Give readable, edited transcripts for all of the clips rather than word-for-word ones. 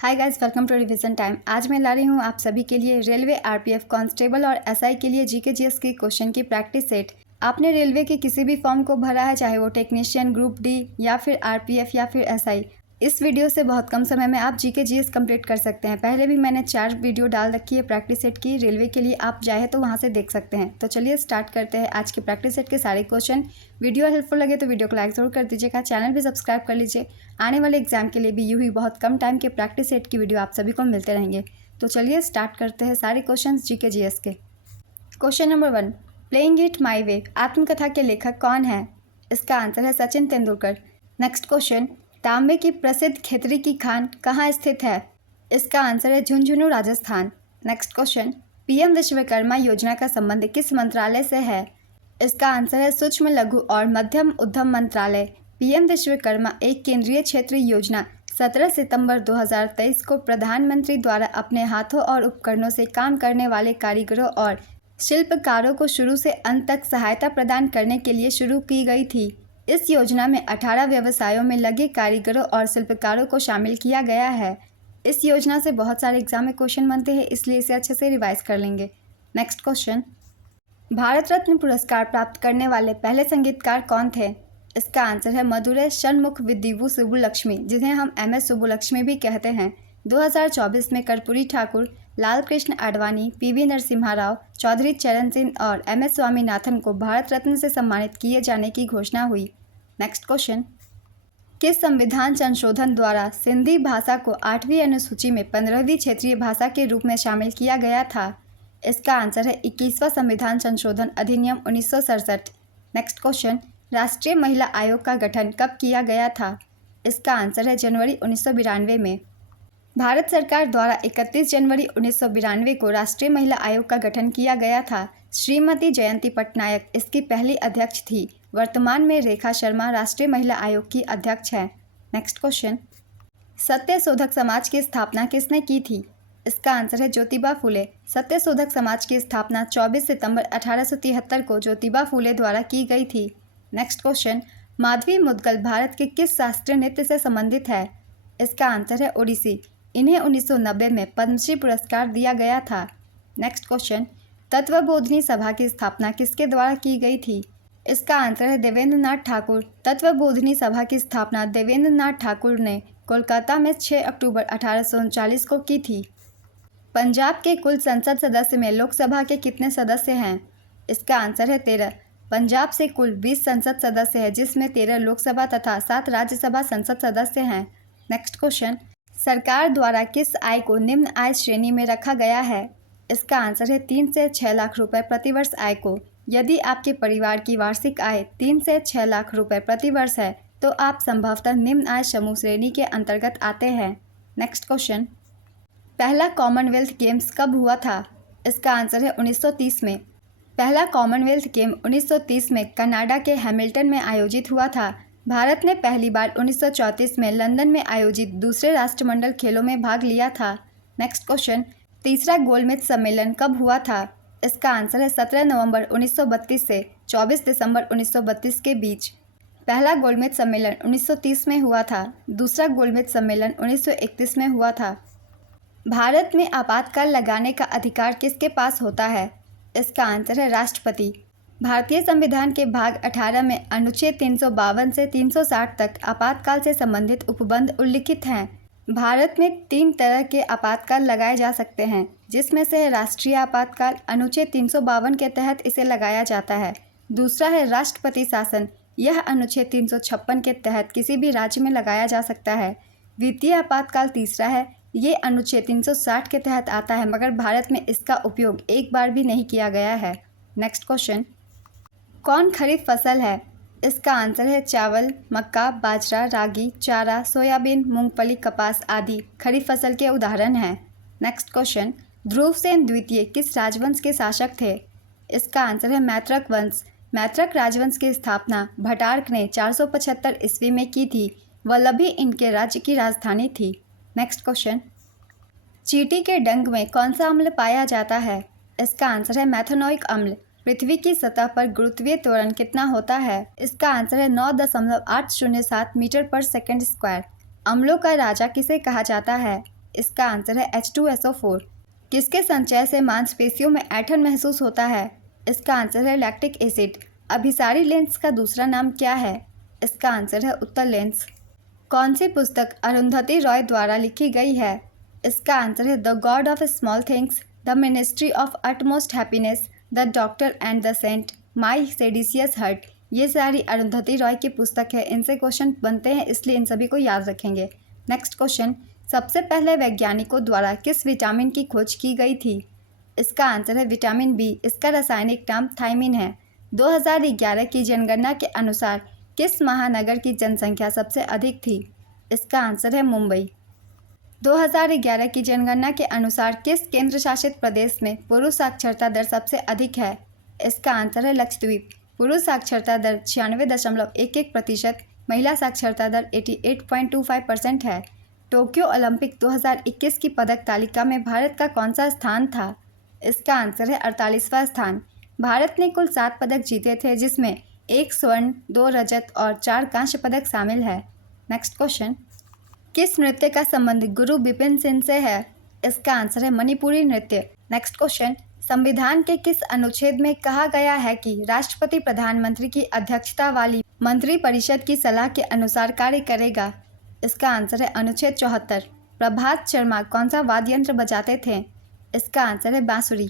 Hi guys, welcome to revision time. आज मैं ला रही हूँ आप सभी के लिए रेलवे, आरपीएफ, कांस्टेबल और एसआई के लिए जीके जीएस के क्वेश्चन की प्रैक्टिस सेट। आपने रेलवे के किसी भी फॉर्म को भरा है, चाहे वो टेक्नीशियन, ग्रुप डी या फिर आरपीएफ या फिर एसआई, इस वीडियो से बहुत कम समय में आप जीके जीएस कंप्लीट कर सकते हैं। पहले भी मैंने 4 वीडियो डाल रखी है प्रैक्टिस सेट की रेलवे के लिए, आप चाहे तो वहाँ से देख सकते हैं। तो चलिए स्टार्ट करते हैं आज के प्रैक्टिस सेट के सारे क्वेश्चन। वीडियो हेल्पफुल लगे तो वीडियो को लाइक जरूर कर दीजिएगा, चैनल भी सब्सक्राइब कर लीजिए। आने वाले एग्जाम के लिए भी यूँ ही बहुत कम टाइम के प्रैक्टिस सेट की वीडियो आप सभी को मिलते रहेंगे। तो चलिए स्टार्ट करते हैं सारे क्वेश्चन जीके जीएस के। Question number 1, playing it my way आत्मकथा के लेखक कौन है? इसका आंसर है सचिन तेंदुलकर। नेक्स्ट क्वेश्चन, तांबे की प्रसिद्ध खेतरी की खान कहाँ स्थित है? इसका आंसर है Jhunjhunu, Rajasthan. Next question, PM Vishwakarma योजना का संबंध किस मंत्रालय से है? इसका आंसर है सूक्ष्म, लघु और मध्यम उद्यम मंत्रालय। पीएम विश्वकर्मा एक केंद्रीय क्षेत्रीय योजना 17 सितंबर 2023 को प्रधानमंत्री द्वारा अपने हाथों और उपकरणों से काम करने वाले कारीगरों और शिल्पकारों को शुरू से अंत तक सहायता प्रदान करने के लिए शुरू की गई थी। इस योजना में 18 व्यवसायों में लगे कारीगरों और शिल्पकारों को शामिल किया गया है। इस योजना से बहुत सारे एग्जाम में क्वेश्चन बनते हैं, इसलिए इसे अच्छे से रिवाइज कर लेंगे। नेक्स्ट क्वेश्चन, भारत रत्न पुरस्कार प्राप्त करने वाले पहले संगीतकार कौन थे? इसका आंसर है मदुरै षणमुखविद्युवु सुब्बुलक्ष्मी, जिन्हें हम MS सुब्बुलक्ष्मी भी कहते हैं। 2024 में कर्पूरी ठाकुर, लाल कृष्ण आडवाणी, PV नरसिम्हा राव, चौधरी चरण सिंह और MS स्वामीनाथन को भारत रत्न से सम्मानित किए जाने की घोषणा हुई। नेक्स्ट क्वेश्चन, किस संविधान संशोधन द्वारा सिंधी भाषा को 8वीं अनुसूची में 15वीं क्षेत्रीय भाषा के रूप में शामिल किया गया था? इसका आंसर है 21वां संविधान संशोधन अधिनियम 1967। नेक्स्ट क्वेश्चन, राष्ट्रीय महिला आयोग का गठन कब किया गया था? इसका आंसर है जनवरी 1992 में। भारत सरकार द्वारा 31 जनवरी 1992 को राष्ट्रीय महिला आयोग का गठन किया गया था। श्रीमती जयंती पटनायक इसकी पहली अध्यक्ष थी। वर्तमान में रेखा शर्मा राष्ट्रीय महिला आयोग की अध्यक्ष हैं। नेक्स्ट क्वेश्चन, सत्य शोधक समाज की स्थापना किसने की थी? इसका आंसर है ज्योतिबा फूले। सत्य शोधक समाज की स्थापना 24 सितंबर 1873 को ज्योतिबा फूले द्वारा की गई थी। नेक्स्ट क्वेश्चन, माधवी मुदगल भारत के किस शास्त्रीय नृत्य से संबंधित है? इसका आंसर है ओडिसी। इन्हें 1990 में पद्मश्री पुरस्कार दिया गया था। नेक्स्ट क्वेश्चन, तत्वबोधिनी सभा की स्थापना किसके द्वारा की गई थी? इसका आंसर है देवेंद्र नाथ ठाकुर। तत्वबोधिनी सभा की स्थापना देवेंद्र नाथ ठाकुर ने कोलकाता में 6 अक्टूबर 1839 को की थी। पंजाब के कुल संसद सदस्य में लोकसभा के कितने सदस्य हैं? इसका आंसर है 13। पंजाब से कुल 20 संसद सदस्य हैं, जिसमें 13 लोकसभा तथा 7 राज्यसभा संसद सदस्य हैं। नेक्स्ट क्वेश्चन, सरकार द्वारा किस आय को निम्न आय श्रेणी में रखा गया है? इसका आंसर है 3 से 6 लाख रुपए प्रतिवर्ष आय को। यदि आपके परिवार की वार्षिक आय 3 से 6 लाख रुपए प्रतिवर्ष है तो आप संभवतः निम्न आय समूह श्रेणी के अंतर्गत आते हैं। नेक्स्ट क्वेश्चन, पहला कॉमनवेल्थ गेम्स कब हुआ था? इसका आंसर है 1930 में। पहला कॉमनवेल्थ गेम 1930 में कनाडा के हैमिल्टन में आयोजित हुआ था। भारत ने पहली बार 1934 में लंदन में आयोजित दूसरे राष्ट्रमंडल खेलों में भाग लिया था। नेक्स्ट क्वेश्चन, तीसरा गोलमेज सम्मेलन कब हुआ था? इसका आंसर है 17 नवंबर 1932 से 24 दिसंबर 1932 के बीच। पहला गोलमेज सम्मेलन 1930 में हुआ था। दूसरा गोलमेज सम्मेलन 1931 में हुआ था। भारत में आपातकाल लगाने का अधिकार किसके पास होता है? इसका आंसर है राष्ट्रपति। भारतीय संविधान के भाग 18 में अनुच्छेद 352 से 360 तक आपातकाल से संबंधित उपबंध उल्लिखित हैं। भारत में 3 तरह के आपातकाल लगाए जा सकते हैं, जिसमें से है राष्ट्रीय आपातकाल। अनुच्छेद 352 के तहत इसे लगाया जाता है। दूसरा है राष्ट्रपति शासन। यह अनुच्छेद 356 के तहत किसी भी राज्य में लगाया जा सकता है। वित्तीय आपातकाल तीसरा है। ये अनुच्छेद 360 के तहत आता है, मगर भारत में इसका उपयोग एक बार भी नहीं किया गया है। नेक्स्ट क्वेश्चन, कौन खरीफ फसल है? इसका आंसर है चावल, मक्का, बाजरा, रागी, चारा, सोयाबीन, मूंगफली, कपास आदि खरीफ फसल के उदाहरण हैं। नेक्स्ट क्वेश्चन, ध्रुवसेन द्वितीय किस राजवंश के शासक थे? इसका आंसर है मैत्रक वंश। मैत्रक राजवंश की स्थापना भटार्क ने 475 ईस्वी में की थी। वल्लभी इनके राज्य की राजधानी थी। नेक्स्ट क्वेश्चन, चींटी के डंक में कौन सा अम्ल पाया जाता है? इसका आंसर है मैथेनोइक अम्ल। पृथ्वी की सतह पर गुरुत्वीय त्वरण कितना होता है? इसका आंसर है 9.807 मीटर पर सेकंड स्क्वायर। अम्लों का राजा किसे कहा जाता है? इसका आंसर है H2SO4। किसके संचय से मांसपेशियों में ऐंठन महसूस होता है? इसका आंसर है लैक्टिक एसिड। अभिसारी लेंस का दूसरा नाम क्या है? इसका आंसर है उत्तल लेंस। कौन सी पुस्तक अरुंधति रॉय द्वारा लिखी गई है? इसका आंसर है the God of small things, the ministry of utmost happiness, the doctor and the saint, my seditious heart. ये सारी अरुंधति रॉय की पुस्तक है। इनसे क्वेश्चन बनते हैं, इसलिए इन सभी को याद रखेंगे। नेक्स्ट क्वेश्चन, सबसे पहले वैज्ञानिकों द्वारा किस विटामिन की खोज की गई थी? इसका आंसर है विटामिन बी। इसका रासायनिक नाम थायमिन है। 2011 की जनगणना के अनुसार किस महानगर की जनसंख्या सबसे अधिक थी? इसका आंसर है मुंबई। 2011 की जनगणना के अनुसार किस केंद्र शासित प्रदेश में पुरुष साक्षरता दर सबसे अधिक है? इसका आंसर है लक्षद्वीप। पुरुष साक्षरता दर 96.11%, महिला साक्षरता दर 88.25% है। टोक्यो ओलंपिक 2021 की पदक तालिका में भारत का कौन सा स्थान था? इसका आंसर है 48वां स्थान। भारत ने कुल 7 पदक जीते थे, जिसमें 1 स्वर्ण, 2 रजत और 4 कांस्य पदक शामिल है। नेक्स्ट क्वेश्चन, किस नृत्य का संबंध गुरु बिपिन सिंह से है? इसका आंसर है मणिपुरी नृत्य। नेक्स्ट क्वेश्चन, संविधान के किस अनुच्छेद में कहा गया है कि राष्ट्रपति प्रधानमंत्री की अध्यक्षता वाली मंत्रिपरिषद की सलाह के अनुसार कार्य करेगा? इसका आंसर है अनुच्छेद 74। प्रभात शर्मा कौन सा वाद्य यंत्र बजाते थे? इसका आंसर है बांसुरी।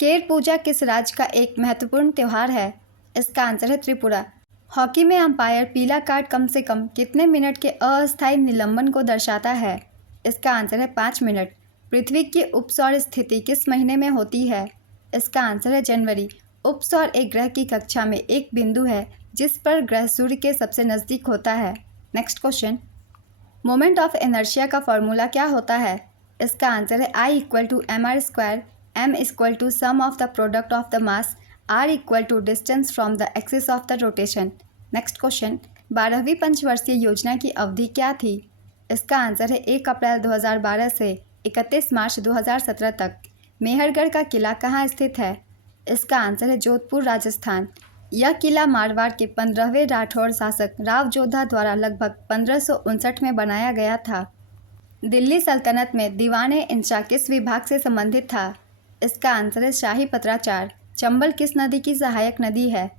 केर पूजा किस राज्य का एक महत्वपूर्ण त्यौहार है? इसका आंसर है त्रिपुरा। हॉकी में अंपायर पीला कार्ड कम से कम कितने मिनट के अस्थायी निलंबन को दर्शाता है? इसका आंसर है 5 मिनट। पृथ्वी की उपसौर स्थिति किस महीने में होती है? इसका आंसर है जनवरी। उपसौर एक ग्रह की कक्षा में एक बिंदु है जिस पर ग्रह सूर्य के सबसे नज़दीक होता है। Next question, moment of inertia का फॉर्मूला क्या होता है? इसका आंसर है I = mr², m = sum of the product of the mass, r = distance from the axis of the rotation. Next question, 12वीं पंचवर्षीय योजना की अवधि क्या थी? इसका आंसर है 1 अप्रैल 2012 से 31 मार्च 2017 तक। मेहरगढ़ का किला कहाँ स्थित है? इसका आंसर है जोधपुर, राजस्थान। यह किला मारवाड़ के 15वें राठौड़ शासक राव जोधा द्वारा लगभग 1559 में बनाया गया था। दिल्ली सल्तनत में दीवान-ए इंशा किस विभाग से संबंधित था? इसका आंसर है शाही पत्राचार। चंबल किस नदी की सहायक नदी है?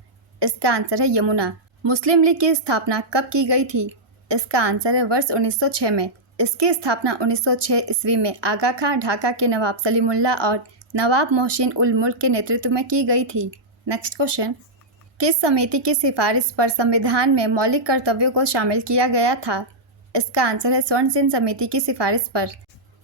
इसका आंसर है यमुना। मुस्लिम लीग की स्थापना कब की गई थी? इसका आंसर है वर्ष 1906 में। इसकी स्थापना 1906 ईस्वी में आगा खां, ढाका के नवाब सलीमुल्लाह और नवाब मोहसिन उल मुल्क के नेतृत्व में की गई थी। नेक्स्ट क्वेश्चन, किस समिति की सिफारिश पर संविधान में मौलिक कर्तव्यों को शामिल किया गया था? इसका आंसर है स्वर्ण सिंह समिति की सिफारिश पर।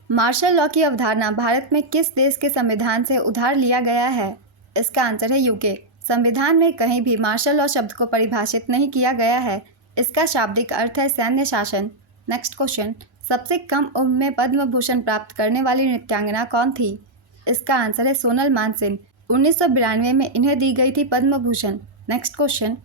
मार्शल लॉ की अवधारणा भारत में किस देश के संविधान से उधार लिया गया है? इसका आंसर है यूके। संविधान में कहीं भी मार्शल लॉ शब्द को परिभाषित नहीं किया गया है। इसका शाब्दिक अर्थ है सैन्य शासन। नेक्स्ट क्वेश्चन, सबसे कम उम्र में पद्म भूषण प्राप्त करने वाली नृत्यांगना कौन थी? इसका आंसर है सोनल मानसिंह। 1992 में इन्हें दी गई थी पद्म भूषण। नेक्स्ट क्वेश्चन,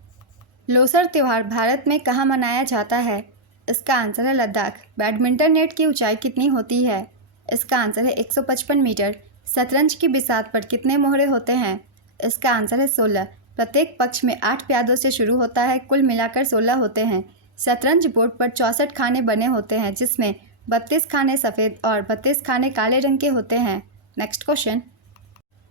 लोसर त्यौहार भारत में कहाँ मनाया जाता है? इसका आंसर है लद्दाख। बैडमिंटन नेट की ऊंचाई कितनी होती है? इसका आंसर है 155 मीटर। शतरंज की बिसात पर कितने मोहरे होते हैं? इसका आंसर है 16। प्रत्येक पक्ष में 8 प्यादों से शुरू होता है, कुल मिलाकर 16 होते हैं। शतरंज बोर्ड पर 64 खाने बने होते हैं, जिसमें 32 खाने सफ़ेद और 32 खाने काले रंग के होते हैं। नेक्स्ट क्वेश्चन,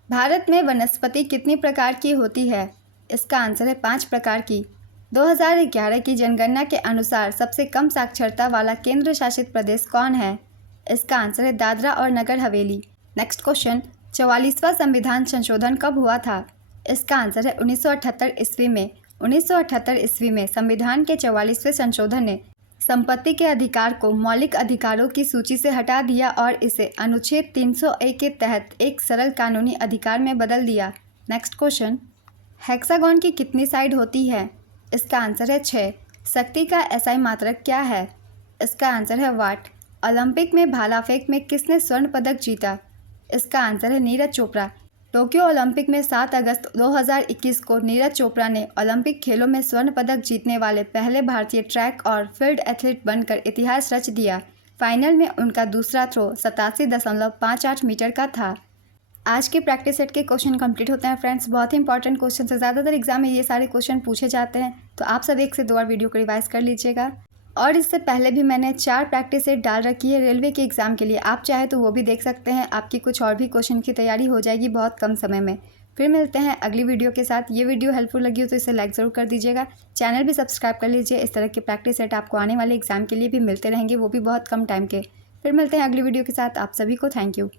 भारत में वनस्पति कितनी प्रकार की होती है? इसका आंसर है 5 प्रकार की। 2011 की जनगणना के अनुसार सबसे कम साक्षरता वाला केंद्र शासित प्रदेश कौन है? इसका आंसर है दादरा और नगर हवेली। नेक्स्ट क्वेश्चन, 44वां संविधान संशोधन कब हुआ था? इसका आंसर है 1978 ईस्वी में। 1978 ईस्वी में संविधान के 44वें संशोधन ने संपत्ति के अधिकार को मौलिक अधिकारों की सूची से हटा दिया और इसे अनुच्छेद 301 के तहत एक सरल कानूनी अधिकार में बदल दिया। नेक्स्ट क्वेश्चन, हेक्सागोन की कितनी साइड होती है? इसका आंसर है 6। शक्ति का एसआई मात्रक क्या है? इसका आंसर है वाट। ओलंपिक में भाला फेंक में किसने स्वर्ण पदक जीता? इसका आंसर है नीरज चोपड़ा। टोक्यो ओलंपिक में 7 अगस्त 2021 को नीरज चोपड़ा ने ओलंपिक खेलों में स्वर्ण पदक जीतने वाले पहले भारतीय ट्रैक और फील्ड एथलीट बनकर इतिहास रच दिया। फाइनल में उनका दूसरा थ्रो 87.58 मीटर का था। आज के प्रैक्टिस सेट के क्वेश्चन कंप्लीट होते हैं फ्रेंड्स। बहुत ही इंपॉर्टेंट क्वेश्चन है, ज़्यादातर एग्जाम में ये सारे क्वेश्चन पूछे जाते हैं, तो आप सब 1 से 2 बार वीडियो को रिवाइज कर लीजिएगा। और इससे पहले भी मैंने 4 प्रैक्टिस सेट डाल रखी है रेलवे के एग्ज़ाम के लिए। आप चाहे तो वो भी देख सकते हैं, आपकी कुछ और भी क्वेश्चन की तैयारी हो जाएगी बहुत कम समय में। फिर मिलते हैं अगली वीडियो के साथ। ये वीडियो हेल्पफुल लगी हो तो इसे लाइक ज़रूर कर दीजिएगा। चैनल भी सब्सक्राइब कर लीजिए। इस तरह के प्रैक्टिस सेट आपको आने वाले एग्ज़ाम के लिए भी मिलते रहेंगे, वो भी बहुत कम टाइम के। फिर मिलते हैं अगली वीडियो के साथ। आप सभी को थैंक यू।